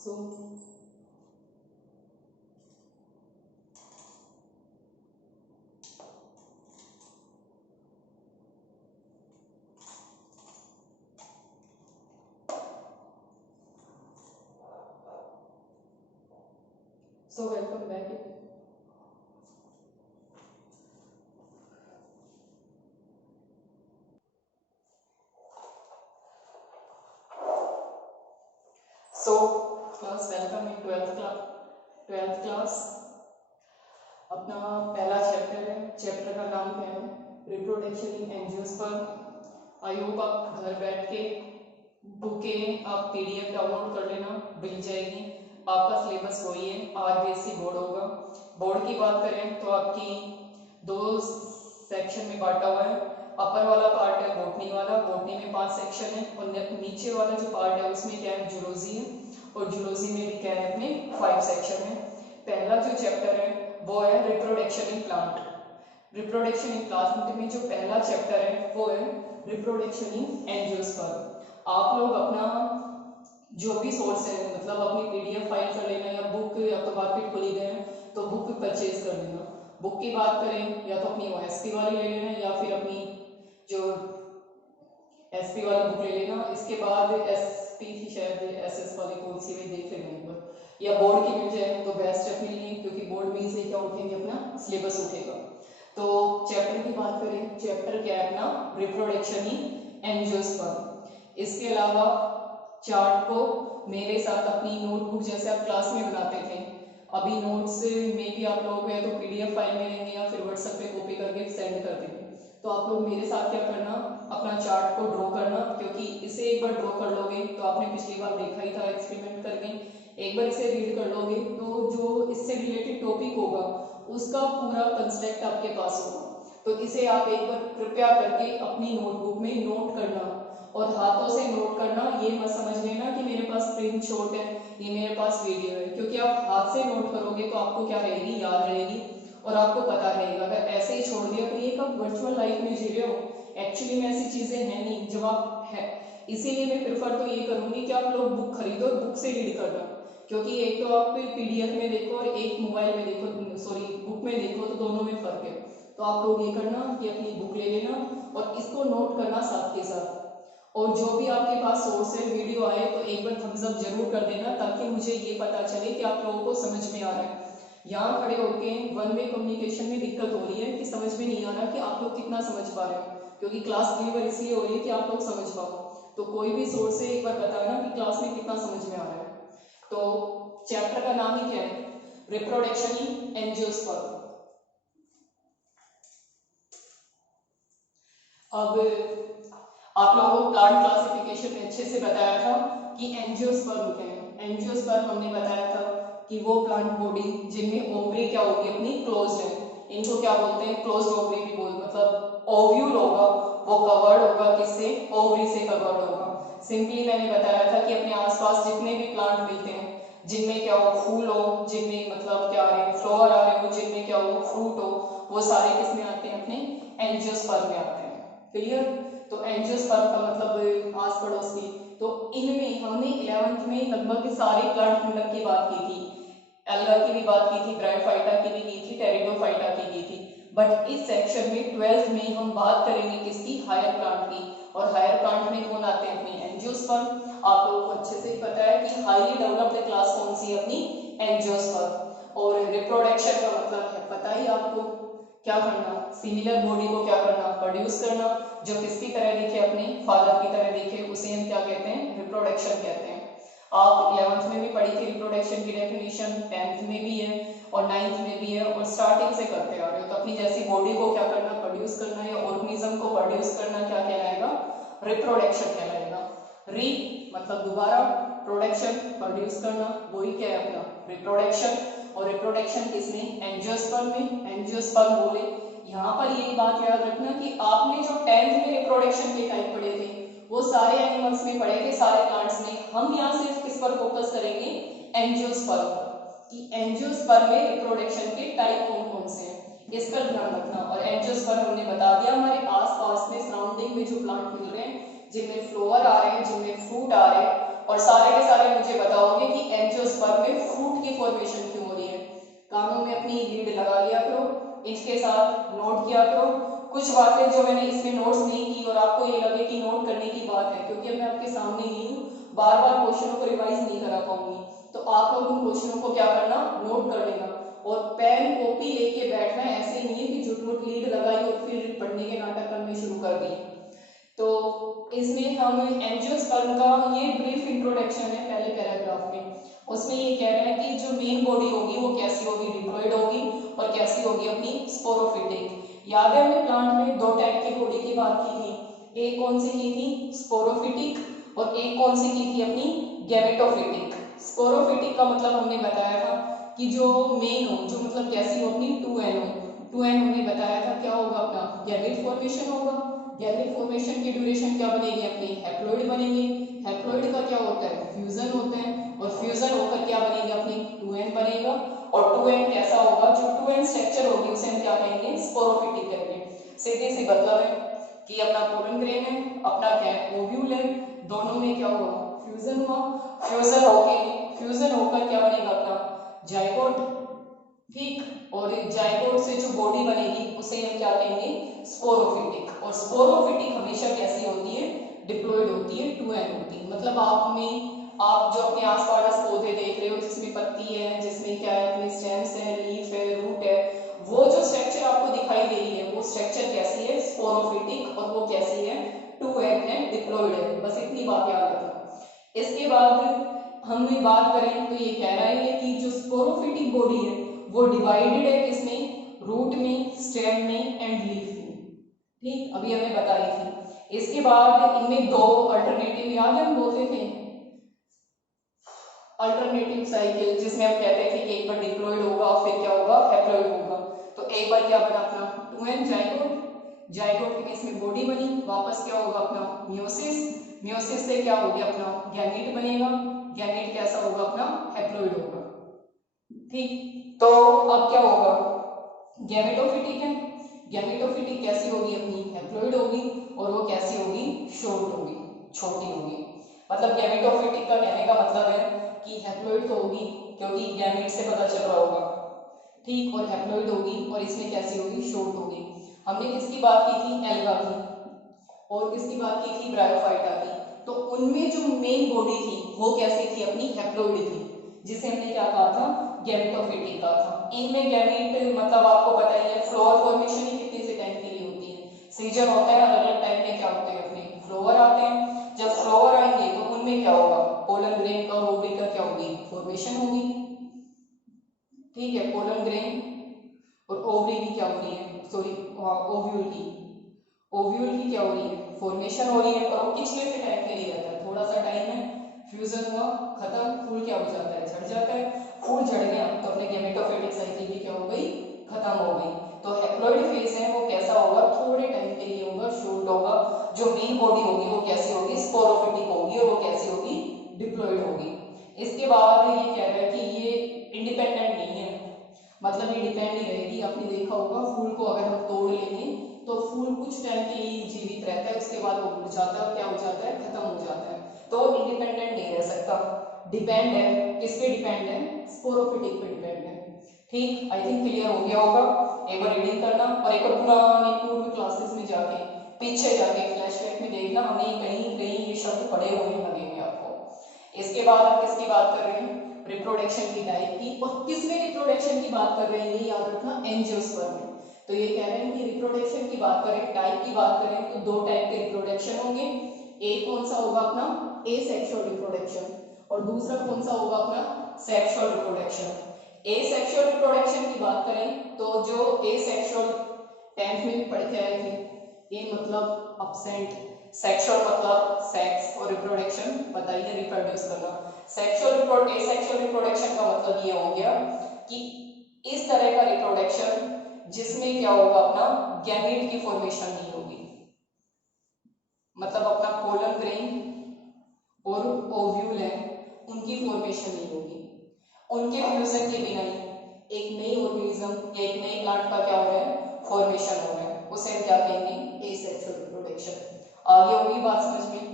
So welcome back. So class welcome in 12th class. अपना पहला chapter है, chapter का नाम क्या है, reproduction in angiosperm. I hope आप घर बैठ के बुकें आप PDF डाउनलोड कर लेना, मिल जाएगी। आपका सिलेबस वही है, RBSc बोर्ड होगा। बोर्ड की बात करें तो आपकी 2 सेक्शन में बांटा हुआ है। अपर वाला पार्ट है बॉटनी वाला, बॉटनी में 5 सेक्शन है, और नीचे वाला जो पार्ट है उसमें क्या है, जूलॉजी है, और जूलॉजी में भी क्या है अपने 5 सेक्शन है। पहला जो चैप्टर है वो है reproduction in plant. Reproduction in plant में जो पहला चैप्टर है वो है रिप्रोडक्शन इन एंजियोस्पर्म। आप लोग अपना जो भी सोर्स है, मतलब अपनी PDF फाइल कर लेना, या बुक, या तो मार्केट खुली गए हैं तो बुक परचेज कर लेना। बुक की बात करें या तो अपनी OSP वाली ले लेना, या फिर अपनी जो SP वाली बुक ले लेना। इसके बाद SP थी शायद, SS वाली कौन सी में देख लेना एक बार, या बोर्ड की मिल जाए तो बेस्ट है अपने लिए, क्योंकि बोर्ड में से क्या उठेंगे, अपना सिलेबस उठेगा। तो चैप्टर की बात करें, चैप्टर क्या है अपना, रिप्रोडक्शन इन एंजियोस्पर्म। इसके अलावा चार्ट को मेरे साथ अपनी नोटबुक जैसे आप क्लास में बनाते थे, अभी नोट्स में भी आप लोग है तो PDF फाइल में रहेंगे, या फिर WhatsApp पे कॉपी करके सेंड कर देंगे। तो आप लोग मेरे साथ क्या करना, अपना चार्ट को ड्रॉ करना, क्योंकि इसे एक बार ड्रॉ कर लोगे तो आपने पिछली बार देखा ही था एक्सपेरिमेंट करके, एक बार इसे रीड कर लोगे तो जो इससे रिलेटेड टॉपिक होगा उसका पूरा कंसेप्ट आपके पास होगा। तो इसे आप एक बार कृपया करके अपनी नोटबुक में नोट करना, और हाथों से नोट करना, ये मत समझ लेना कि मेरे पास प्रिंट शॉट है, ये मेरे पास वीडियो है, क्योंकि आप हाथ से नोट करोगे तो आपको क्या रहेगी, याद रहेगी, और आपको पता रहेगा। अगर ऐसे ही छोड़ दिया तो ये कब वर्चुअल लाइफ में जी रहे हो, एक्चुअली में ऐसी चीजें हैं नहीं जब आप है। इसीलिए मैं प्रेफर तो ये करूंगी कि आप लोग बुक खरीदो और बुक से रीड करना, क्योंकि एक तो आप PDF में देखो और एक मोबाइल में देखो, सॉरी बुक में देखो, तो दोनों में फर्क है। तो आप लोग ये करना कि अपनी बुक ले लेना और इसको नोट करना साथ के साथ, और जो भी आपके पास सोर्स है, वीडियो आए तो एक बार थम्स अप जरूर कर देना, ताकि मुझे ये पता चले कि आप लोगों को समझ में आ रहा है। यहाँ खड़े होके वन वे कम्युनिकेशन में दिक्कत हो रही है कि समझ में नहीं आ रहा कि आप लोग कितना समझ पा रहे हो, क्योंकि क्लास डिलीवर इसलिए हो रही है कि आप लोग समझ पाओ। तो कोई भी सोर्स से एक बार बताना कि क्लास में कितना समझ में आ रहा है। तो चैप्टर का नाम ही क्या है, रिप्रोडक्शन इन एंजियोस्पर्म। अब आप लोगों को प्लांट क्लासिफिकेशन में अच्छे से बताया था कि एंजियोस्पर्म क्या है। एंजियोस्पर्म हमने बताया था कि वो प्लांट बॉडी जिनमें ओवरी क्या होगी, अपनी क्लोज्ड है, इनको क्या बोलते हैं, क्लोज्ड ओवरी भी बोलते, मतलब ओव्यूल होगा वो कवर्ड होगा, किससे, ओवरी से कवर्ड होगा। सिंपली मैंने बताया था कि अपने आसपास जितने भी प्लांट मिलते हैं, जिनमें क्या हो, फूल हो, जिनमें मतलब क्या आ रहे हो, फ्लावर आ रहे हो, जिनमें क्या हो, फ्रूट हो, वो सारे किसमें आते हैं, अपने एंजियोस्पर्म में आते हैं। क्लियर। तो एंजियोस्पर्म का मतलब आस पड़ोस की। तो इनमें हमने 11th में लगभग सारे प्लांट किंगडम की बात की थी, एल्गा की भी बात की थी, ब्रायोफाइटा की भी की थी, टेरिडोफाइटा की थी। बट इस सेक्शन में 12th में हम बात करेंगे किसकी, हायर प्लांट की। और हायर प्लांट में कौन आते हैं, अपनी एंजियोस्पर्म। आप लोगों को अच्छे से ही पता है कि हाईली डेवलप्ड क्लास कौन सी है, अपनी एंजियोस्पर्म। और रिप्रोडक्शन का मतलब है पता ही आपको, क्या करना, सिमिलर बॉडी को क्या करना, प्रोड्यूस करना, जो किसकी तरह दिखे, अपने फादर की तरह दिखे, उसे हम क्या कहते हैं, रिप्रोडक्शन कहते हैं। आप 11th में भी पढ़ी थी रिप्रोडक्शन की डेफिनेशन, 10th में भी है और 9th में भी है, और स्टार्टिंग से करते आ रहे हो। तो अपनी जैसी बॉडी को क्या करना, प्रोड्यूस करना, या ऑर्गेनिज्म को प्रोड्यूस करना, क्या कहलाएगा, रिप्रोडक्शन कहलाएगा। री मतलब दोबारा, प्रोडक्शन प्रोड्यूस करना, वही क्या है अपना रिप्रोडक्शन। और रिप्रोडक्शन किसमें, एंजियोस्पर्म में, एंजियोस्पर्म बोले। यहाँ पर ये बात याद रखना कि आपने जो 10th में रिप्रोडक्शन के टाइप पढ़े थे वो सारे एनिमल्स में पढ़े थे, सारे प्लांट्स में। हम यहाँ सिर्फ किस पर फोकस करेंगे, एंजियोस्पर्म पर, कि एंजियोस्पर्म में रिप्रोडक्शन के टाइप कौन कौन से हैं, इस पर ध्यान रखना। और एंजियोस्पर्म हमने बता दिया, हमारे आसपास में सराउंडिंग में जो प्लांट मिल रहे हैं, जिनमें फ्लावर आ रहे हैं, जिनमें फ्रूट आ रहे हैं, और सारे के सारे मुझे बताओगे कि एंजियोस्पर्म में फ्रूट की फॉर्मेशन क्यों हो रही है। कानों में अपनी लीड लगा लिया करो, इसके साथ नोट किया करो। कुछ बातें जो मैंने इसमें नोट्स नहीं की और आपको ये लगे कि नोट करने की बात है, क्योंकि अब मैं आपके सामने ही हूँ, बार बार क्वेश्चनों को रिवाइज नहीं करा पाऊंगी, तो आप लोग उन क्वेश्चनों को क्या करना, नोट कर लेना। और पेन कॉपी लेके बैठना, ऐसे नहीं है कि झूठ लीड लगाई और फिर पढ़ने के नाटक करने शुरू कर दिए। तो इसमें हम एंजियोस्पर्म का ये ब्रीफ इंट्रोडक्शन है पहले पैराग्राफ में, उसमें ये कह रहा है कि जो मेन बॉडी होगी वो कैसी होगी, डिप्लॉयड होगी, और कैसी होगी अपनी स्पोरोफिटिक। याद है हमने प्लांट में दो टाइप की बॉडी की बात की थी, एक कौन सी की थी, स्पोरोफिटिक, और एक कौन सी की थी अपनी, गैमेटोफिटिक। स्पोरोफिटिक का मतलब हमने बताया था कि जो मेन हो, जो मतलब कैसी हो अपनी 2n हो। 2n हमने बताया था क्या होगा अपना, गैमेट फॉर्मेशन होगा। गैमेट फॉर्मेशन की ड्यूरेशन क्या बनेगी अपनी, हैप्लॉइड बनेंगे। हैप्लॉइड का क्या होता है, फ्यूजन होता है, और फ्यूजन होकर क्या बनेगा अपनी 2n बनेगा। और 2n कैसा होगा, जो 2n स्ट्रक्चर होगी उसे हम क्या कहेंगे, स्पोरोफिटिक कहेंगे। सीधे सी मतलब है कि अपना पोलन ग्रेन है, अपना क्या है, ओव्यूल है, दोनों में क्या हुआ, फ्यूजन हुआ। फ्यूजन होकर क्या बनेगा अपना जाइगोट, ठीक। और जाइगोट से जो बॉडी बनेगी उसे हम क्या कहेंगे, स्पोरोफिटिक। और स्पोरोफिटिक हमेशा कैसी होती है, डिप्लॉयड होती है, 2n होती है। मतलब आप जो अपने आसपास पौधे देख रहे हो जिसमें पत्ती है, जिसमें क्या है अपने स्टेम्स है, लीफ है, रूट है, वो जो स्ट्रक्चर आपको दिखाई दे रही है वो स्ट्रक्चर कैसी है, स्पोरोफिटिक, और वो कैसी है, 2n है, डिप्लॉयड है। बस इतनी बात याद रखना। इसके बाद हमने बात करें तो ये कह रहा है कि जो स्पोरोफिटिक बॉडी है वो डिवाइडेड है किसमें, रूट में, स्टेम में एंड लीफ में, ठीक। अभी हमने बताई थी। इसके बाद इनमें दो अल्टरनेटिव, याद है हम बोलते थे अल्टरनेटिव साइकिल, जिसमें हम कहते थे कि एक बार डिप्लॉयड होगा फिर क्या होगा, हैप्लॉयड होगा। तो एक बार क्या बना अपना 2n जाइगोट, जाइगोट के केस में बॉडी बनी, वापस क्या होगा अपना मियोसिस, मियोसिस से क्या हो गया अपना गैमीट बनेगा, गैमीट कैसा होगा अपना हैप्लॉयड होगा, ठीक। तो अब क्या होगा, गैमेटोफिटिक है, गैमेटोफिटिक कैसी होगी अपनी, हैप्लॉयड होगी, और वो कैसी होगी, शॉर्ट होगी, छोटी होगी। मतलब गैमेटोफिटिक का कहने का मतलब है कि हैप्लॉयड तो होगी क्योंकि गैमेट से पता चल रहा होगा, ठीक, और हैप्लॉयड होगी, और इसमें कैसी होगी, शॉर्ट होगी। हमने किसकी बात की थी, एल्गा की, और किसकी बात की थी, ब्रायोफाइटा की। तो उनमें जो मेन बॉडी थी वो कैसी थी अपनी, हैप्लॉयड थी, जिसे हमने क्या कहा था, गैमेटोफिटिक कहा था। इनमें गैमेट मतलब आपको पता ही है, फ्लोर फॉर्मेशन ही कितने से टाइम के लिए होती है, सीजन होता है, अलग अलग टाइम में क्या होते हैं अपने फ्लोवर आते हैं। जब फ्लोवर आएंगे तो उनमें क्या होगा, पोलन ग्रेन का और ओवरी का क्या होगी, फॉर्मेशन होगी, ठीक है। पोलन ग्रेन और ओवरी की क्या हो रही है, सॉरी ओव्यूल की, ओव्यूल की क्या हो रही है, फॉर्मेशन हो रही है। और वो कितने से टाइम के लिए रहता है, थोड़ा सा टाइम है, फ्यूजन हुआ, खत्म, फूल क्या हो जाता है, झड़ जाता है। फूल झड़ गया तो अपने गैमेटोफिटिक साइकिल भी क्या हो गई, खत्म हो गई। तो हैप्लॉइड फेज है वो कैसा होगा, थोड़े टाइम के लिए होगा, शॉर्ट होगा। जो मेन बॉडी होगी वो कैसी होगी, स्पोरोफिटिक होगी, और वो कैसी होगी, डिप्लॉइड होगी। इसके बाद ये कह रहा है कि ये इंडिपेंडेंट नहीं है, मतलब ये डिपेंड नहीं रहेगी। आपने देखा होगा फूल को अगर हम तोड़ लेंगे तो फूल कुछ टाइम के लिए जीवित रहता है, उसके बाद वो उड़ जाता है और क्या हो जाता है, खत्म हो जाता है। तो इंडिपेंडेंट नहीं रह सकता, डिपेंड है, किस पे डिपेंड है, स्पोरोफिटिक पे डिपेंड है, ठीक। आई थिंक क्लियर हो गया होगा। एक बार रीडिंग करना और एक बार पुरानी पूर्व क्लासेस में जाके, पीछे जाके फ्लैशबैक में देखना, हमने कहीं कहीं ये शब्द पढ़े हुए लगेंगे आपको। इसके बाद हम किसकी बात कर रहे हैं, रिप्रोडक्शन की टाइप की, और किसमें रिप्रोडक्शन की बात कर रहे हैं ये याद रखना, एंजियोस्पर्म में। तो ये कह रहे हैं कि रिप्रोडक्शन की बात करें, टाइप की बात करें तो दो टाइप के रिप्रोडक्शन होंगे। एक कौन सा होगा अपना एसेक्सुअल रिप्रोडक्शन, और दूसरा कौन सा होगा अपना सेक्सुअल रिप्रोडक्शन। एसेक्सुअल रिप्रोडक्शन की बात करें तो जो एसेक्सुअल 10th में भी पढ़ के आए थे, ये मतलब अब्सेंट, सेक्सुअल मतलब सेक्स, और रिप्रोडक्शन पता ही है, रिप्रोड्यूस करना। एसेक्सुअल रिप्रोडक्शन का मतलब ये हो गया कि इस तरह का रिप्रोडक्शन जिसमें क्या होगा अपना गैमेट की फॉर्मेशन नहीं होगी, मतलब अपना पोलन ग्रेन और ओव्यूल है उनकी फॉर्मेशन नहीं होगी, उनके फ्यूजन के बिना ही एक नई ऑर्गेनिज्म या एक नई प्लांट का क्या हो रहा है, फॉर्मेशन हो रहा है, उसे हम क्या कहेंगे, एसेक्सुअल रिप्रोडक्शन। आगे होगी बात समझ में,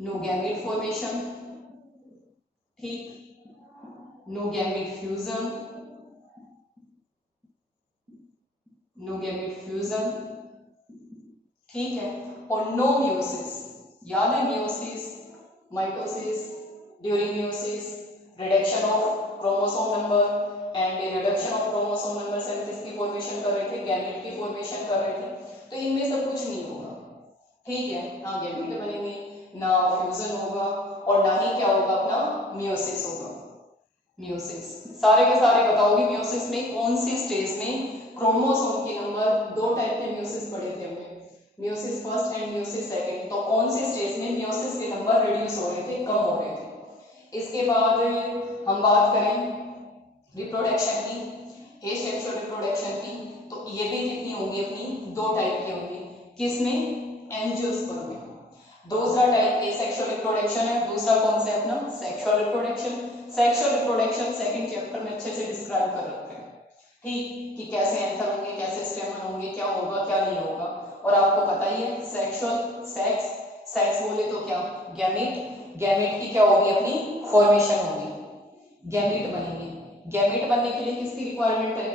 नो गैमेट फॉर्मेशन, ठीक, no gamete fusion, no gamete fusion, ठीक है, और नो मियोसिस। याद है meiosis, mitosis, during meiosis reduction of chromosome number and reduction of chromosome number से हम किसकी फॉर्मेशन कर रहे थे, गैमेट की फॉर्मेशन कर रहे थे। तो इनमें सब कुछ नहीं होगा, ठीक है, ना गैमेट बनेंगे, ना फ्यूजन होगा, और ना ही क्या होगा अपना मियोसिस होगा। मियोसिस सारे के सारे बताओगे मियोसिस में कौन सी स्टेज में क्रोमोसोम के नंबर, दो टाइप के मियोसिस पढ़े थे हमने, meiosis first and meiosis second, तो कौन सी स्टेज में मियोसिस के नंबर रिड्यूस हो रहे थे, कम हो रहे थे। इसके बाद हम बात करें रिप्रोडक्शन की, एसेक्सुअल रिप्रोडक्शन की, तो ये भी कितनी होंगी अपनी, दो टाइप की होंगी, किसमें, एंजियोस्पर्म में। दूसरा टाइप एसेक्सुअल रिप्रोडक्शन है, दूसरा कौन सा है अपना, sexual reproduction. Sexual reproduction second chapter में अच्छे से डिस्क्राइब कर रखते हैं, ठीक, कि कैसे एंथर होंगे, कैसे स्टेमन होंगे, क्या होगा क्या नहीं होगा। और आपको पता ही है सेक्सुअल, सेक्स, सेक्स बोले तो क्या, गैमेट, गैमेट की क्या होगी अपनी फॉर्मेशन होगी, गैमेट बनेंगे। गैमेट बनने के लिए किसकी रिक्वायरमेंट है,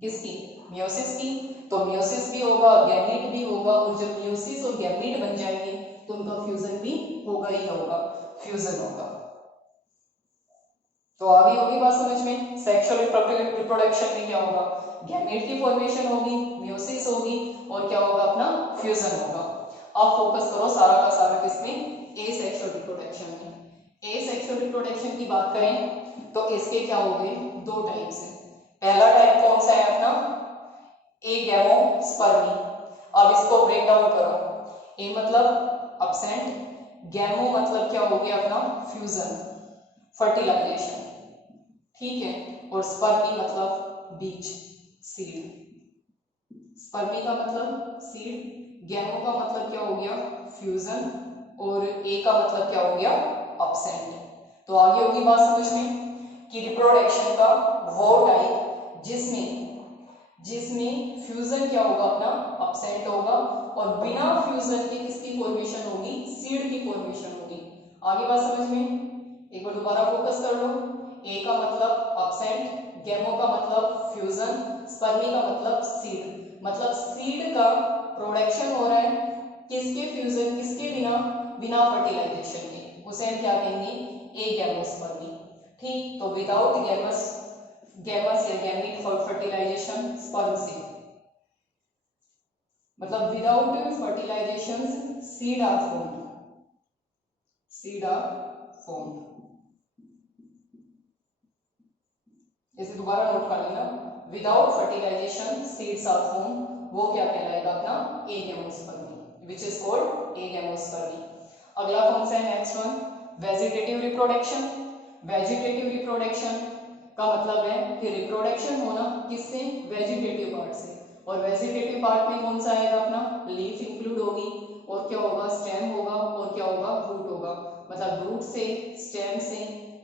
किसकी, मियोसिस की। तो मियोसिस भी होगा, गैमेट भी होगा, और जब मियोसिस और गैमेट बन जाएंगे तो उनका फ्यूजन भी होगा ही होगा, फ्यूजन होगा। तो आ गई होगी बात समझ में। सेक्सुअल रिप्रोडक्शन में क्या होगा, गैमेट की फॉर्मेशन होगी, मियोसिस होगी, और क्या होगा अपना फ्यूजन होगा। अब फोकस करो सारा का सारा किसमें, एसेक्सुअल रिप्रोडक्शन में। एसेक्सुअल रिप्रोडक्शन की बात करें तो इसके क्या हो गए, दो टाइप्स हैं। पहला टाइप कौन सा है अपना, एगैमोस्पर्मी। अब इसको ब्रेक डाउन करो, ए मतलब अब्सेंट, गैमो मतलब क्या हो गया अपना फ्यूजन, फर्टिलाइजेशन, ठीक है, और स्पर्मी मतलब बीज, सीड। स्पर्मी का मतलब सीड, गैमो का मतलब क्या हो गया फ्यूजन, और ए का मतलब क्या हो गया अब्सेंट। तो आगे होगी बात समझ में कि रिप्रोडक्शन का वो टाइप जिसमें जिसमें फ्यूजन क्या होगा अपना अब्सेंट होगा, और बिना फ्यूजन के किसकी फॉर्मेशन होगी, सीड की फॉर्मेशन होगी। आगे बात समझ में, एक बार दोबारा फोकस कर लो। ए का मतलब अब्सेंट, गैमो का मतलब फ्यूजन, स्पर्मी का मतलब सीड। मतलब सीड का प्रोडक्शन हो रहा है किसके फ्यूजन, किसके बिना, बिना फर्टिलाइजेशन के, उसे हम क्या कहेंगे, एगैमोस्पर्मी। ठीक, तो विदाउट गैमस, गैमस या गैमीट फॉर फर्टिलाइजेशन स्पर्म से, मतलब without fertilisation seed are formed, seed are formed. इसे दोबारा नोट कर लेना, without fertilisation seeds are formed, वो क्या कहलाएगा अपना agamospermy, which is called agamospermy. अगला कौन सा है, next one, vegetative reproduction. Vegetative reproduction का मतलब है कि रिप्रोडक्शन होना किससे, वेजिटेटिव पार्ट से, और वेजिटेटिव पार्ट में कौन सा आएगा अपना, लीफ इंक्लूड होगी, और क्या होगा स्टेम होगा, और क्या होगा रूट होगा। मतलब रूट से, स्टेम से,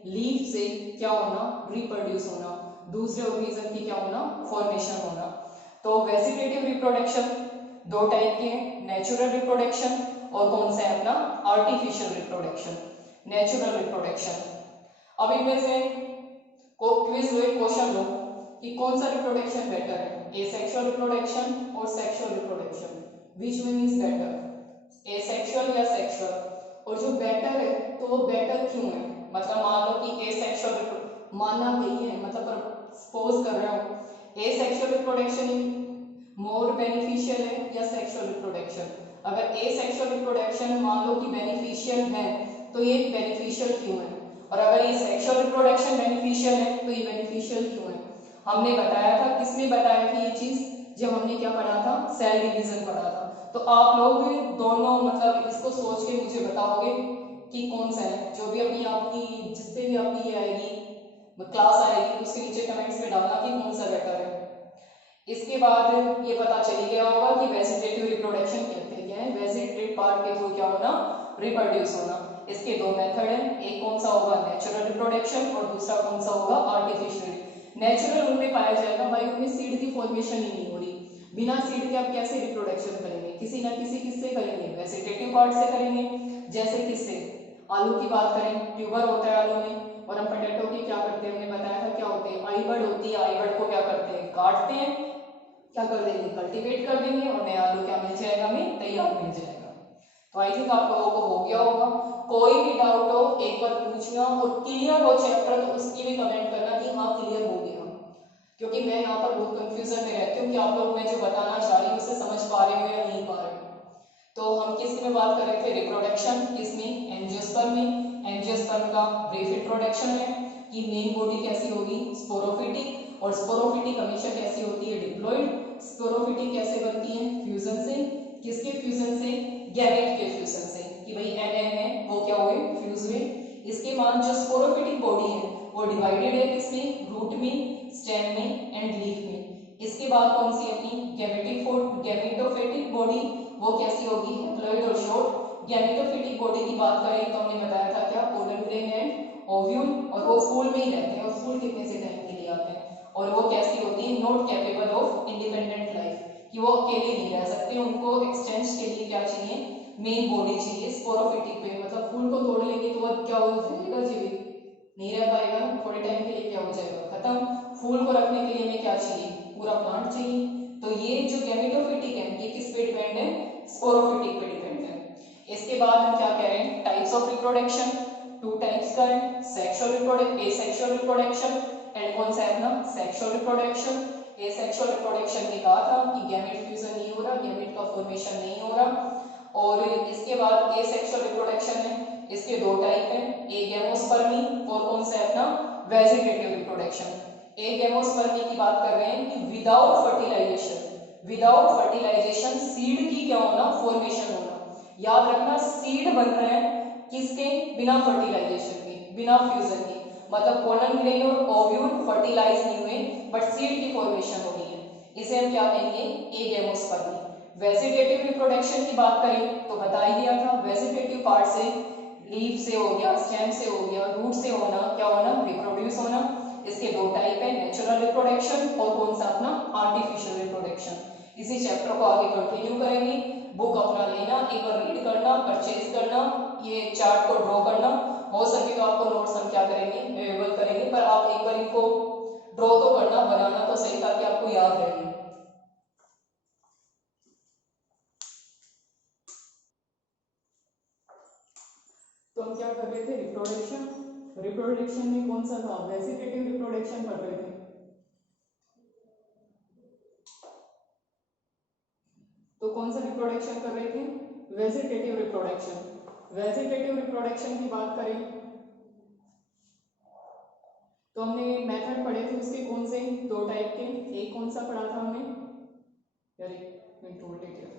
लीफ से क्या होना, रिप्रोड्यूस होना, दूसरे ऑर्गेनिज्म की क्या होना, फॉर्मेशन होना। तो वेजिटेटिव रिप्रोडक्शन दो टाइप के हैं, नेचुरल रिप्रोडक्शन और कौन सा है अपना आर्टिफिशियल रिप्रोडक्शन, नेचुरल रिप्रोडक्शन। अब इनमें से को क्विज लो, क्वेश्चन लो कि कौन सा रिप्रोडक्शन बेटर है, एसेक्सुअल रिप्रोडक्शन और sexual reproduction, which one is better, asexual या सेक्सुअल। और जो बेटर है तो वो बेटर क्यों है, मतलब मान लो कि एसेक्सुअल मानना नहीं है, मतलब सपोज कर रहा हूँ एसेक्सुअल रिप्रोडक्शन मोर बेनिफिशियल है या सेक्सुअल रिप्रोडक्शन। अगर एसेक्सुअल रिप्रोडक्शन मान लो कि बेनिफिशियल है तो ये बेनिफिशियल क्यों है, और अगर ये सेक्सुअल रिप्रोडक्शन बेनिफिशियल है तो ये बेनिफिशियल क्यों है। हमने बताया था, किसने बताया था ये चीज, जब हमने क्या पढ़ा था, सेल डिवीजन पढ़ा था। तो आप लोग दोनों मतलब इसको सोच के मुझे बताओगे कि कौन सा है, जो भी अपनी आपकी जिस पे भी आपकी ये आएगी क्लास आएगी उसके नीचे कमेंट्स में डालना कि कौन सा बेटर है। इसके बाद ये पता चल गया होगा कि वेजिटेटिव रिप्रोडक्शन कहते हैं वेजिटेटिव पार्ट के थ्रू क्या होना, रिप्रोड्यूस होना। इसके दो मेथड हैं, एक कौन सा होगा नेचुरल रिप्रोडक्शन और दूसरा कौन सा होगा आर्टिफिशियल। नेचुरल उनमें पाया जाएगा भाई उनमें सीड की फॉर्मेशन ही नहीं हो रही, बिना सीड के आप कैसे रिप्रोडक्शन करेंगे, किसी ना किसी किससे करेंगे, वेजिटेटिव पार्ट से करेंगे, जैसे किससे आलू की बात करें, ट्यूबर होता है आलू में, और हम पोटैटो की क्या करते हैं, हमने बताया था क्या होते हैं, आई बर्ड होती है, आई बर्ड को क्या करते हैं, काटते हैं, क्या कर देंगे, कल्टीवेट कर देंगे, और नया आलू क्या मिल जाएगा, हमें तैयार मिल जाएगा। तो आई थिंक आप लोगों को हो गया होगा। कोई भी डाउट हो एक बार पूछना, और क्लियर हो चैप्टर तो उसकी भी कमेंट करना कि हाँ क्लियर हो गया, क्योंकि मैं यहाँ पर बहुत कंफ्यूजन में रहती हूँ कि आप लोग मैं जो बताना चाह रही हूँ उसे समझ पा रहे हो या नहीं पा रहे हो। तो हम किस में बात कर रहे थे, रिप्रोडक्शन, किसमें, एंजियोस्पर्म में। एंजियोस्पर्म का ब्रीफ इंट्रोडक्शन है कि मेन बॉडी कैसी होगी, स्पोरोफिटिक, और स्पोरोफिटिक हमेशा कैसी होती है, डिप्लॉइड। स्पोरोफिटिक कैसे बनती है, फ्यूजन से, किसके फ्यूजन से, गैमेट के फ्यूजन से, कि भाई एन है वो क्या हुए, फ्यूज हुए। इसके बाद जो स्पोरोफिटिक बॉडी है वो डिवाइडेड है किसमें, रूट में, स्टेम में एंड लीफ में। इसके बाद कौन सी अपनी गैमेटोफिटिक बॉडी, वो कैसी होगी, हैप्लॉइड और शॉर्ट। गैमेटोफिटिक बॉडी की बात करें तो हमने बताया था क्या, पोलन ग्रेन एंड ओव्यूल, और वो फूल में ही रहते हैं, और फूल कितने से टाइम के लिए आते हैं, और वो कैसी होती है, not capable of independent life, कि वो अकेले नहीं रह सकते, उनको एक्सटेंस के लिए क्या चाहिए, मेन बॉडी चाहिए। स्पोरोफिटिक पे मतलब फूल को तोड़ लेंगे तो वो क्या हो जाएगा, जीवित नहीं रह पाएगा, थोड़े टाइम के लिए क्या हो जाएगा, खत्म। फूल को रखने के लिए हमें क्या चाहिए, पूरा प्लांट चाहिए। तो ये जो गैमेटोफिटिक है ये किस पे डिपेंड है, स्पोरोफिटिक पे डिपेंड है। इसके बाद हम क्या कह रहे हैं, types of reproduction, two types का है, sexual reproduction, asexual reproduction and कौन सा है अपना, सेक्सुअल रिप्रोडक्शन। एसेक्सुअल रिप्रोडक्शन में कहा था कि गैमेट फ्यूजन नहीं हो रहा, गैमेट का फॉर्मेशन नहीं हो रहा। और इसके बाद एसेक्सुअल रिप्रोडक्शन है, इसके दो टाइप हैं, एगेमोस्पर्मी और कौन सा है अपना, वेजिटेटिव रिप्रोडक्शन। एगेमोस्पर्मी की बात कर रहे हैं कि without fertilisation, without fertilisation seed की क्या होना, फॉर्मेशन होना। याद रखना सीड बन रहे हैं किसके, बिना फर्टिलाइजेशन के, बिना फ्यूजन के, मतलब पोलन ग्रेन और ओव्यूल फर्टिलाइज नहीं हुए बट सीड की फॉर्मेशन हो रही है, इसे हम क्या कहेंगे, एगेमोस्पर्मी। वेजिटेटिव रिप्रोडक्शन की बात करें तो बता ही दिया था, वेजिटेटिव पार्ट से, लीफ से हो गया, स्टेम से हो गया, रूट से होना, क्या होना, रिप्रोड्यूस होना। इसके दो टाइप है, नेचुरल रिप्रोडक्शन और कौन सा अपना, आर्टिफिशियल रिप्रोडक्शन। इसी चैप्टर को आगे कंटिन्यू करेंगे। बुक अपना लेना, एक बार रीड करना, परचेज करना, ये चार्ट को ड्रॉ करना, हो सके तो आपको नोट्स हम क्या करेंगे, अवेलेबल करेंगे, पर आप एक बार इनको ड्रॉ तो करना, बनाना तो सही ताकि आपको याद रहे। तो हम क्या कर रहे थे, रिप्रोडक्शन, रिप्रोडक्शन में कौन सा था, वेजिटेटिव रिप्रोडक्शन पढ़ रहे थे। तो कौन सा रिप्रोडक्शन कर रहे थे, वेजिटेटिव रिप्रोडक्शन। वेजिटेटिव रिप्रोडक्शन की बात करें तो हमने मेथड पढ़े थे उसके कौन से, दो टाइप के, एक कौन सा पढ़ा था हमने, यार एक मिनट होल्ड कीजिए।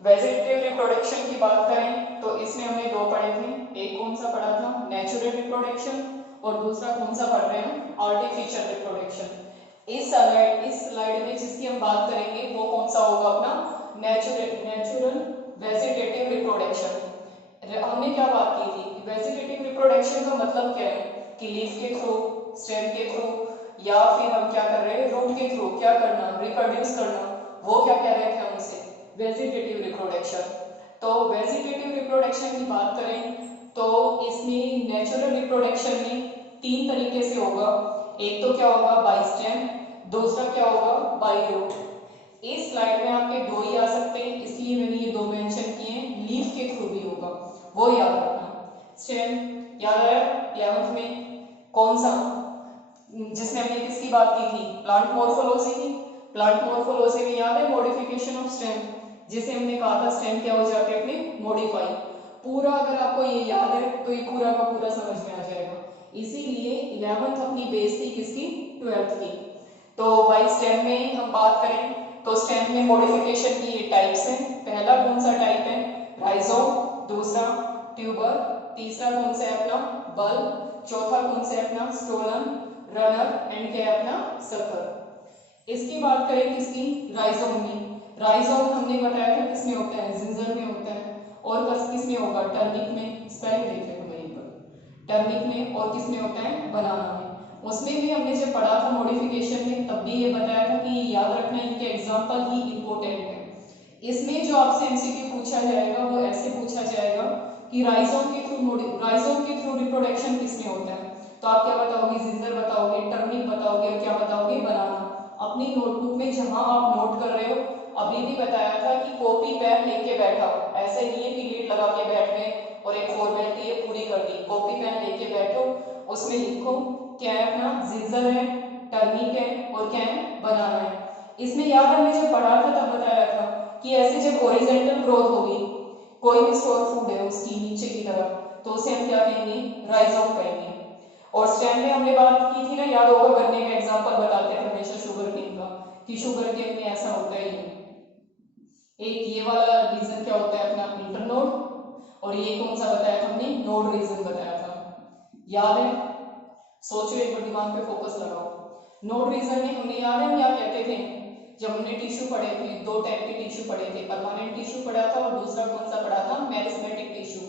वेजिटेटिव रिप्रोडक्शन की बात करें तो इसमें हमने दो पढ़े थे, एक कौन सा पढ़ा था, नेचुरल रिप्रोडक्शन, और दूसरा कौन सा पढ़ रहे हैं, आर्टिफिशियल रिप्रोडक्शन। इस स्लाइड में जिसकी हम बात करेंगे वो कौन सा होगा अपना, नेचुरल वेजिटेटिव रिप्रोडक्शन। हमने क्या बात की थी, वेजिटेटिव रिप्रोडक्शन का मतलब क्या है कि लीफ के थ्रू, स्टेम के थ्रू, या फिर हम क्या कर रहे हैं, रूट के थ्रू क्या करना, रिप्रोड्यूस करना, वो क्या कह रहे थे हम उसे, वेजिटेटिव रिप्रोडक्शन। तो वेजिटेटिव रिप्रोडक्शन की बात करें तो इसमें नेचुरल रिप्रोडक्शन में तीन तरीके से होगा, एक तो क्या होगा बाय स्टेम, दूसरा क्या होगा बाय रूट। इस स्लाइड में आपके दो ही आ सकते हैं इसलिए मैंने ये दो मेंशन किए हैं, लीफ के थ्रू भी होगा, वो याद रखना। स्टेम याद आया 11th में, कौन सा, जिसमें हमने किसकी बात की थी, प्लांट मॉर्फोलॉजी की। प्लांट मॉर्फोलॉजी में याद है मॉडिफिकेशन ऑफ स्टेम, जिसे हमने कहा था स्टेम क्या हो जाते हैं अपने, मॉडिफाई। पूरा अगर आपको ये याद है तो ये पूरा का पूरा समझ में आ जाएगा। इसीलिए 11th अपनी बेस थी किसकी, 12th की। तो बाई स्टेम में हम बात करें तो स्टेम में मॉडिफिकेशन की ये टाइप्स हैं। पहला कौन सा टाइप है, राइजोम, दूसरा ट्यूबर, तीसरा कौन सा है अपना, बल्ब, चौथा कौन सा है अपना, स्टोलन, रनर एंड क्या है अपना, सकर। इसकी बात करें किसकी, राइजोम में, राइजोम हमने बताया था किसमें होता है, जिंजर में होता है, और किस में होगा, टर्निप में, स्पेलिंग देख लेते हैं, टर्निप में, और किस में होता है, बनाना में। उसमें भी हमने जब पढ़ा था मॉडिफिकेशन में, तब भी ये बताया था कि याद रखना इनके एग्जाम्पल ही इंपॉर्टेंट है। इसमें जो आपसे एमसीक्यू पूछा जाएगा वो ऐसे पूछा जाएगा कि राइजोम के थ्रू रिप्रोडक्शन किसमें होता है, तो आप क्या बताओगे, जिंजर बताओगे, टर्निप बताओगे, और क्या बताओगे, बनाना। अपनी नोटबुक में जहां आप नोट कर रहे हो, अभी भी बताया था कि कॉपी पेन लेके बैठा हो, ऐसे नहीं है कि लीड लगा के बैठ गए और एक फॉर्मेलिटी है पूरी कर दी। कॉपी पेन लेके बैठो, उसमें लिखो क्या है अपना, जिंजर है, टर्निप है और क्या है, बनाना है। इसमें याद हमने जब पढ़ा था तब बताया था कि ऐसे जब हॉरिजॉन्टल ग्रोथ होगी, कोई भी स्टोर फूड है उसकी नीचे की तरफ, तो उसे हम क्या कहेंगे, राइजोम कहेंगे। और स्टेम में हमने बात की थी ना, याद होगा, गन्ने का एग्जांपल बताते हैं हमेशा शुगर केन का, कि शुगर केन में ऐसा होता है ये एक ये वाला रीजन क्या होता है अपना इंटरनोड, और ये कौन सा बताया था हमने, नोड रीजन बताया था। याद है, सोचो एक बार, दिमाग पे फोकस लगाओ। नोड रीजन में हमने, याद है हम क्या कहते थे जब हमने टिश्यू पढ़े थे, दो टाइप के टिश्यू पढ़े थे, परमानेंट टिश्यू पढ़ा था और दूसरा कौन सा पढ़ा था, मेरिस्मेटिक टिश्यू।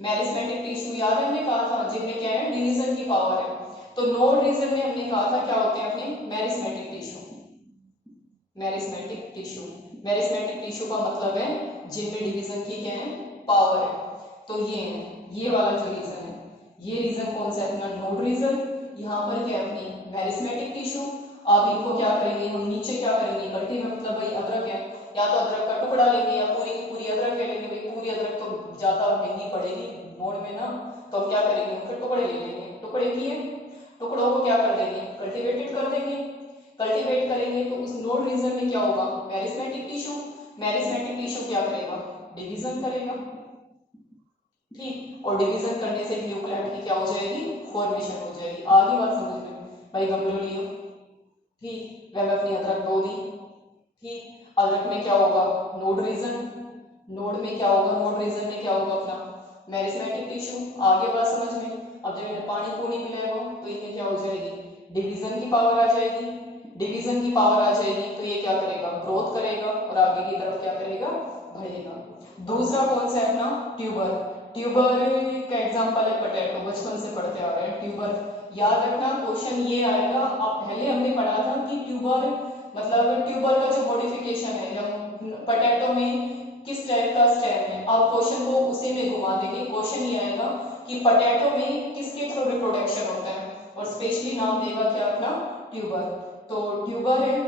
मेरिस्मेटिक टिश्यू याद है हमने कहा था जिनमें क्या है, डिवीजन की पावर है। तो नोड रीजन में हमने कहा था क्या होते हैं अपने, meristematic tissue. Meristematic tissue, meristematic tissue का मतलब है जिनमें डिवीजन की क्या है, पावर है। तो ये है, ये वाला जो रीजन है, ये रीजन कौन सा है अपना, नोड रीजन। यहाँ पर क्या है अपनी मेरिस्मेटिक टिश्यू। अब इनको क्या करेंगे हम, नीचे क्या करेंगे, कल्टीवेट मतलब भाई अदरक है, या तो अदरक का टुकड़ा लेंगे या पूरी की पूरी अदरक ले लेंगे। भाई पूरी अदरक तो ज्यादा महंगी पड़ेगी नोड में ना, तो हम क्या करेंगे, फिर टुकड़े ले लेंगे। टुकड़े किए, टुकड़ों को क्या कर देंगे, कल्टीवेटेड कर देंगे। कल्टीवेट करेंगे तो उस नोड रीजन में क्या होगा, मेरिस्मेटिक टिश्यू। मेरिस्मेटिक टिश्यू क्या करेगा, डिवीजन करेगा, ठीक। और डिवीजन करने से न्यूक्लियट की क्या हो जाएगी, फॉर्मेशन हो जाएगी। आगे बात समझ में भाई, गमलो लियो, ठीक, वह अपनी अदरक धो दी, ठीक। अदरक में क्या होगा, नोड रीजन, नोड में क्या होगा, नोड रीजन में क्या होगा अपना मेरिस्मेटिक टिश्यू। आगे बात समझ में। अब जब इन्हें पानी पूनी मिलाएगा तो इनमें क्या हो जाएगी, डिवीजन की पावर आ जाएगी। डिवीजन की पावर आ जाएगी तो ये क्या करेगा, ग्रोथ करेगा और आगे की तरफ क्या करेगा, बढ़ेगा। दूसरा कौन सा है अपना, ट्यूबर। ट्यूबर का एग्जांपल है पोटैटो, बचपन से पढ़ते आ रहे हैं ट्यूबर। याद रखना क्वेश्चन ये आएगा, अब पहले हमने पढ़ा था कि ट्यूबर मतलब ट्यूबर का जो मॉडिफिकेशन है, जब पोटैटो में किस टाइप का स्टेम है, अब क्वेश्चन को उसी में घुमा देंगे। क्वेश्चन ये आएगा कि पोटैटो में किसके थ्रू रिप्रोडक्शन होता है, और स्पेशली नाम देगा क्या अपना, ट्यूबर। तो ट्यूबर है,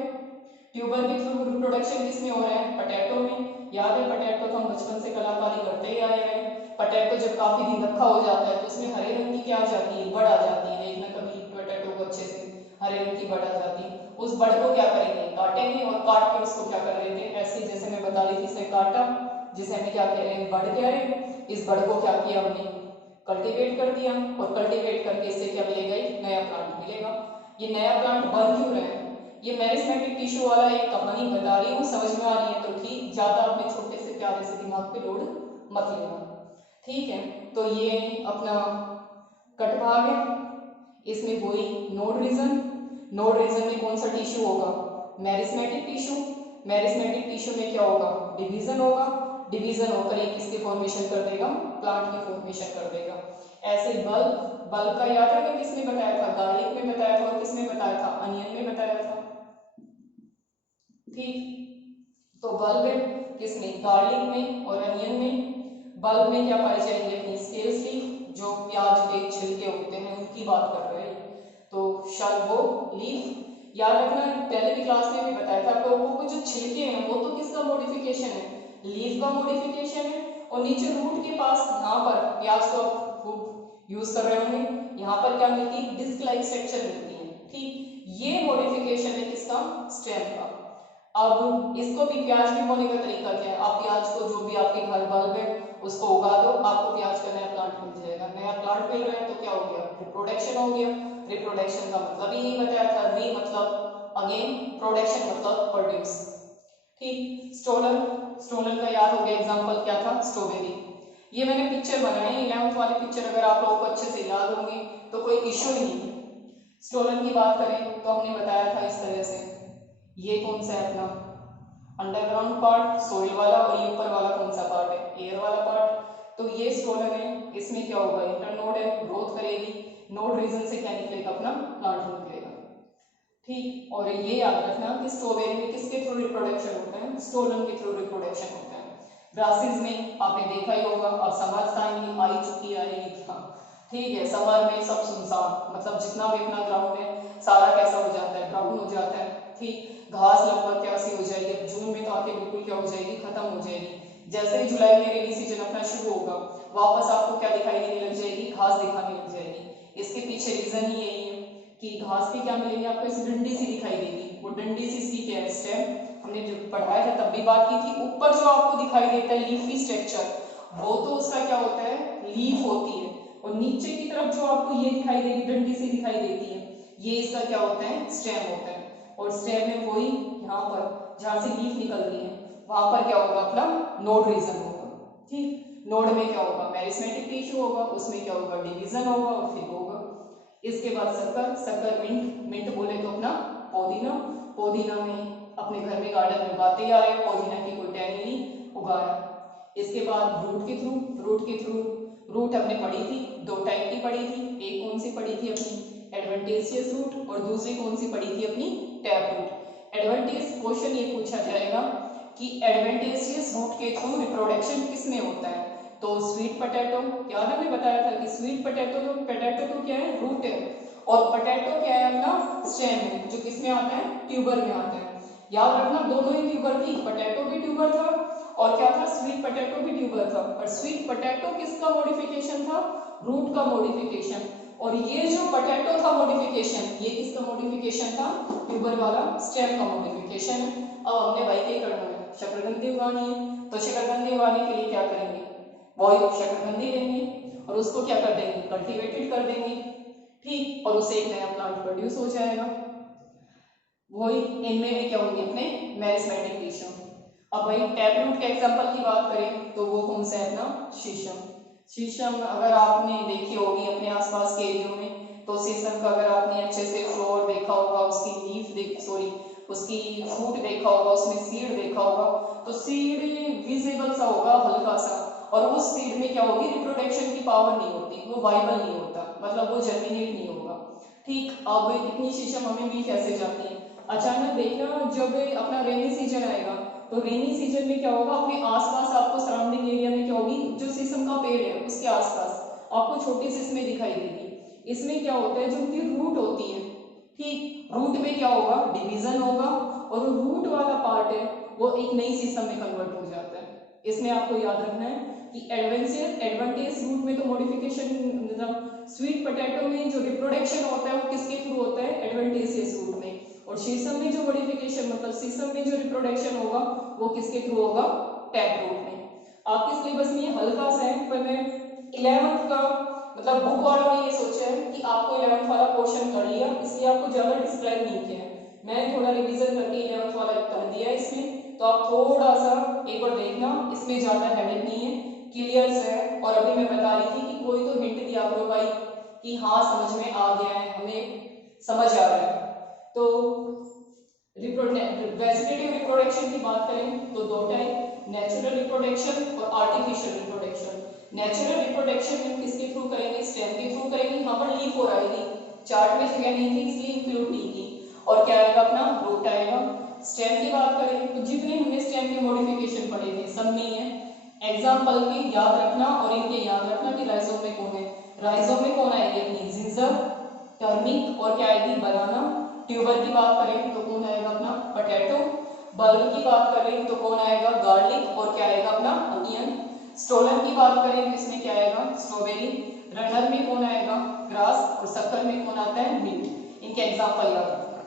ट्यूबर के थ्रू रिप्रोडक्शन किसमें हो रहा है, पोटैटो में। याद है पोटैटो तो हम बचपन से कलाकारी करते ही आए हैं। पोटैटो जब काफी दिन रखा हो जाता है तो उसमें हरे रंग की क्या आ जाती है, बड़ आ जाती है। देखना कभी पोटैटो को अच्छे से, हरे रंग की बड़ आ जाती है। उस बड़ को क्या करेंगे, काटेंगे, और काट के उसको क्या कर देते हैं, ऐसे जैसे मैं बता रही थी, इसे काटा, जिसे हमें क्या कह रहे हैं, बड़ कह रहे हैं। इस बड़ को क्या किया हमने, कल्टीवेट कर दिया, और कल्टीवेट करके इससे क्या मिलेगा, एक नया प्लांट मिलेगा। ये नया प्लांट बन क्यों रहा है, ये मेरिस्मेटिक टिश्यू वाला एक कहानी बता रही हूँ, समझ में आ रही है तो ठीक, ज्यादा अपने छोटे से प्यारे से दिमाग पे लोड मत लेना, ठीक है। तो ये अपना कट भाग है, इसमें कोई नोड रीजन, नोड रीजन में कौन सा टिश्यू होगा, मेरिस्मेटिक टिश्यू। मेरिस्मेटिक टिश्यू में क्या होगा, डिवीजन होगा। डिवीजन होकर एक किसकी फॉर्मेशन कर देगा, प्लांट की फॉर्मेशन कर देगा। ऐसे बल्ब, बल्ब का याद है कि किसने बताया था, गार्लिक में बताया था, और किसने बताया था, अनियन में बताया था, ठीक। तो बल्ब किसमें, गार्लिक में और अनियन में। बल्ब में क्या पाए जाएंगे, अपनी स्केल्स लीफ, जो प्याज के छिलके उगते हैं उनकी बात कर रहे हैं, तो शल्गो लीफ। याद रखना पहले की क्लास में भी बताया था आप लोगों को, जो छिलके हैं वो तो किसका मॉडिफिकेशन है, लीफ का मॉडिफिकेशन है। और नीचे रूट के पास यहाँ पर प्याज को खूब यूज कर रहे होंगे, यहाँ पर क्या मिलती है, डिस्क लाइक स्ट्रक्चर मिलती है, ठीक। ये मॉडिफिकेशन है किसका, स्टेम का। अब इसको भी प्याज भी बोने का तरीका क्या है, आप प्याज को जो भी आपके घर बल्ब है उसको उगा दो, आपको प्याज का नया प्लांट मिल जाएगा। नया प्लांट मिल रहा है तो क्या हो गया, रिप्रोडक्शन हो गया। रिप्रोडक्शन का मतलब ही नहीं बताया था, री मतलब अगेन, प्रोडक्शन मतलब प्रोड्यूस, ठीक। स्टोलन, स्टोलन का याद हो गया, एग्जांपल क्या था, स्ट्रॉबेरी। ये मैंने पिक्चर बनाई, 11th वाली पिक्चर, अगर आप लोगों को अच्छे से याद होंगी तो कोई इश्यू ही नहीं। स्टोलन की बात करें तो हमने बताया था इस तरह से, ये कौन सा है अपना अंडरग्राउंड पार्ट, सोइल वाला, और ये ऊपर वाला कौन सा पार्ट है, एयर वाला पार्ट। तो ये स्टोलन है, इसमें क्या होगा, इंटरनोड है, ग्रोथ करेगी। नोड रीजन से क्या निकलेगा, अपना प्लांट निकलेगा। ठीक, और ये याद रखना कि स्ट्रॉबेरी में किसके थ्रू रिप्रोडक्शन होता है, स्टोलन के थ्रू रिप्रोडक्शन होता है। ग्रासेस में आपने देखा ही होगा, अब समर टाइम आई चुकी है, ठीक है, समर में सब सुनसान, मतलब जितना भी अपना ग्राउंड है सारा कैसा हो जाता है, ब्राउन हो जाता है। ठीक, घास लगभग कैसी हो जाएगी, अब जून में तो आके बिल्कुल क्या हो जाएगी, खत्म हो जाएगी। जैसे ही जुलाई में रेनी सीजन अपना शुरू होगा, वापस आपको क्या दिखाई देने लग जाएगी, घास दिखाने लग जाएगी। इसके पीछे रीजन ही यही है कि घास की क्या मिलेंगे आपको, इस डंडी सी दिखाई देगी, वो डंडी सी इसकी क्या है, स्टेम। हमने जो पढ़ाया था तब भी बात की थी, ऊपर जो आपको दिखाई देता है लीफी स्ट्रक्चर, वो तो उसका क्या होता है, लीफ होती है, और नीचे की तरफ जो आपको ये दिखाई देगी, डंडी सी दिखाई देती है, ये इसका क्या होता है, स्टेम होता है। और स्टेम में वही यहाँ पर जहाँ से लीफ निकल रही है, वहां पर क्या होगा, अपना नोड रीजन होगा। ठीक, नोड में क्या होगा, मेरिस्टेमेटिक टिश्यू होगा, उसमें क्या होगा, डिवीजन होगा, और फिर होगा। इसके बाद शक्कर, शक्कर मिंट, मिंट बोले तो अपना पुदीना, पुदीना में अपने घर में गार्डन में उगाते ही आ रहे हैं, पुदीना की कोई टहनी नहीं उगाया। इसके बाद रूट के थ्रू, रूट के थ्रू, रूट हमने पढ़ी थी, दो टाइप की पढ़ी थी, एक कौन सी पढ़ी थी अपनी, एडवेंटेशियस रूट, और दूसरी कौन सी पढ़ी थी अपनी, टैप रूट। एडवेंटेज क्वेश्चन ये पूछा जाएगा कि एडवेंटेशियस रूट के थ्रू रिप्रोडक्शन किस में होता है, तो स्वीट पोटैटो, याद हमने बताया था कि स्वीट पोटैटो तो क्या है, रूट है, और पोटैटो क्या है, अपना स्टेम है, जो किस में आता है, ट्यूबर में आता है। याद रखना दोनों ही ट्यूबर थी, पोटैटो भी ट्यूबर था और क्या था, स्वीट पोटैटो भी ट्यूबर था, पर स्वीट पोटैटो किसका मॉडिफिकेशन था, रूट का मॉडिफिकेशन, और ये जो पोटैटो था मॉडिफिकेशन, ये किसका मॉडिफिकेशन था, ट्यूबर वाला स्टेम का मॉडिफिकेशन है। अब हमने भाई क्या करना है, शकरकंदी उगानी है, तो शकरकंदी उगाने के लिए क्या करेंगे, वही शकरकंदी लेंगे और उसको क्या कर देंगे, कल्टीवेटेड कर देंगे। ठीक, और उससे एक नया प्लांट प्रोड्यूस हो जाएगा। वही इनमें भी क्या होंगे, अपने मेरिस्टेमेटिक टिश्यू। अब भाई टैप रूट के एग्जांपल की बात करें तो वो कौन सा है, अपना शीशम। शीशम अगर आपने देखी होगी अपने आसपास के एरिया में, तो शीशम का अगर आपने अच्छे से फ्लोर देखा होगा, उसकी लीफ उसकी फ्रूट देखा होगा, उसमें सीड देखा होगा, तो सीड विजिबल सा होगा, हल्का सा, और उस सीड में क्या होगी, रिप्रोडक्शन की पावर नहीं होती, वो वाइबल नहीं होता, मतलब वो जर्मिनेट नहीं होगा। ठीक, अब इतनी शीशम हमें मिल कैसे जाती है, अचानक देखना जब अपना रेनी सीजन आएगा, तो रेनी सीजन में क्या होगा, अपने आसपास आपको सराउंडिंग एरिया में क्या होगी, जो शीशम का पेड़ है उसके आसपास आपको छोटी सी इसमें दिखाई देगी। इसमें क्या होता है, जो उनकी रूट होती है, ठीक, रूट में क्या होगा, डिवीजन होगा, और रूट वाला पार्ट है वो एक नई शीशम में कन्वर्ट हो जाता है। इसमें आपको याद रखना है कि एडवांटेज रूट में तो मॉडिफिकेशन, मतलब स्वीट पोटैटो में जो रिप्रोडक्शन होता है वो किसके थ्रू होता है, एडवांटेजियस रूट में, और शीशम में जो मॉडिफिकेशन, मतलब शीशम में जो रिप्रोडक्शन होगा वो किसके थ्रू होगा, टैप रूट में। आपके सिलेबस में ये हल्का सा है, पर मैं 11th का मतलब बुक वालों ने ये सोचा है कि आपको 11th वाला क्वेश्चन कर लिया, इसलिए आपको ज्यादा डिस्क्राइब नहीं किया है, मैंने थोड़ा रिवीजन करके 11th वाला कर दिया है इसमें, तो आप थोड़ा सा एक बार देखना, इसमें ज्यादा हेडेक नहीं है, क्लियर है। और अभी मैं बता रही थी कि कोई तो हिंट दिया करो भाई कि हाँ समझ में आ गया है, हमें समझ आ रहा है। तो वेजिटेटिव रिप्रोडक्शन की बात करें तो दो टाइप, नेचुरल रिप्रोडक्शन और आर्टिफिशियल रिप्रोडक्शन। नेचुरल रिप्रोडक्शन किसके थ्रू करेंगे, स्टेम के थ्रू करेंगे, यहाँ पर लीफ हो रही थी, चार्ट में जगह नहीं थी इसलिए इंक्लूड नहीं की, और क्या आएगा, अपना रूट आएगा। स्टेम की बात करें तो जितने हमने स्टेम के मॉडिफिकेशन पढ़े थे सब में है, एग्जाम्पल में याद रखना, और इनके याद रखना कि राइजोम में कौन है, राइजोम में कौन आएगी, अपनी जिंजर, टर्मिक, और क्या आएगी, बनाना। ट्यूबर की बात करें तो कौन आएगा, अपना पोटैटो। बल्ब की बात करें तो कौन आएगा, गार्लिक, और क्या आएगा, अपना अनियन। स्टोलन की बात करें तो इसमें क्या आएगा, स्ट्रॉबेरी। रनर में कौन आएगा, ग्रास, और शक्कर में कौन आता है, मिंट। इनके एग्जाम्पल याद रखना।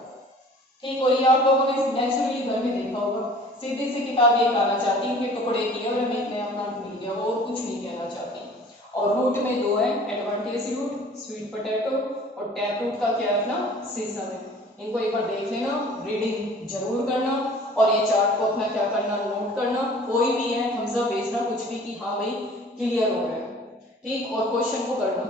ठीक, और ये आप लोगों ने नेचुरली घर में देखा होगा, सीधी सी किताब ये कहना चाहती है कि टुकड़े किए और हमें एक नया प्लांट मिल गया, वो और कुछ नहीं कहना चाहती। और रूट में दो है, एडवांटेज रूट स्वीट पोटैटो, और टैप रूट का क्या है, अपना शीशम है। इनको एक बार देख लेना, रीडिंग जरूर करना, और ये चार्ट को अपना क्या करना, नोट करना, कोई भी है हमजा भेजना कुछ भी कि हाँ भाई क्लियर हो रहा है। ठीक, और क्वेश्चन को करना।